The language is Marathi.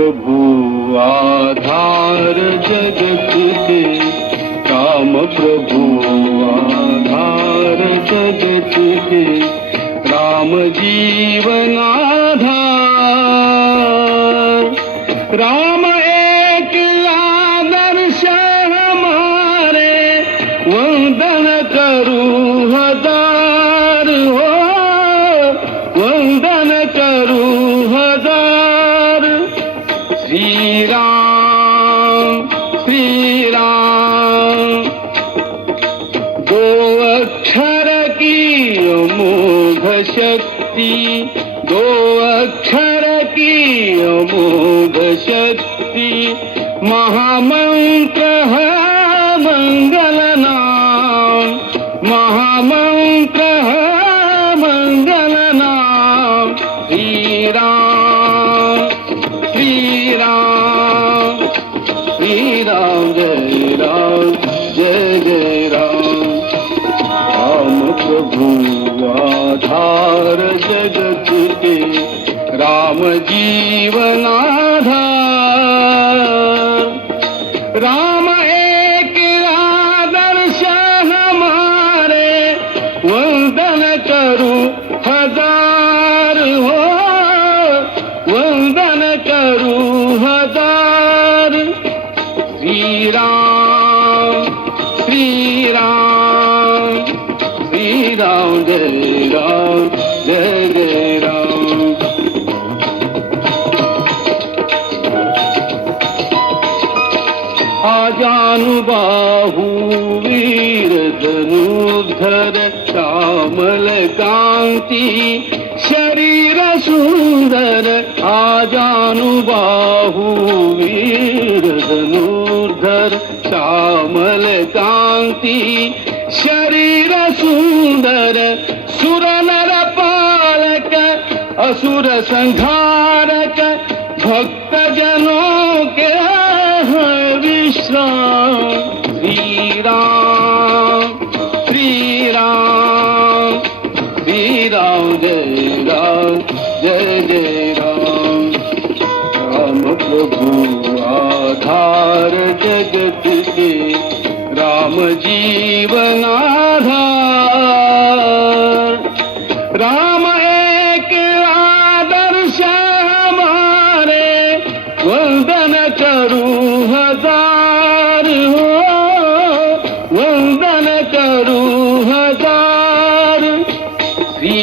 प्रभु आधार जगत के, राम प्रभु आधार जगत के, राम जीवन आधार। राम एक आदर्श हमारे, वंदन करूं हजार हो, वंदन करूं हजार। श्री राम श्री राम, दो अक्षर की अमोघ शक्ति, दो अक्षर की अमोघ शक्ति, महामंत्र है मंगल नाम, महामंत्र है मंगल नाम। श्री राम श्री राम, श्री राम जय राम जय जय राम। राम प्रभु आधार जगत के, राम जीवन आधार। राम एक आदर्श हमारे, वंदन करूं हजार हो, वंदन करूं हजार। श्री राम श्री राम, श्री राम जय राम जय जय राम। आजानुबाहु वीर धनुर्धर, श्यामल कांति शरीर सुंदर। आजानुबाहु वीर धनुर्धर, श्यामल कांति शरीर सुंदर। सुर नर पालक असुर संहारक, भक्त जनों के विश्राम। श्री राम श्री राम, श्री राम जय राम जय जय राम। राम प्रभु आधार जगत के, राम जीवन आधार। राम एक आदर्श हमारे, वंदन करूं हजार हो, वंदन करूं हजार। श्री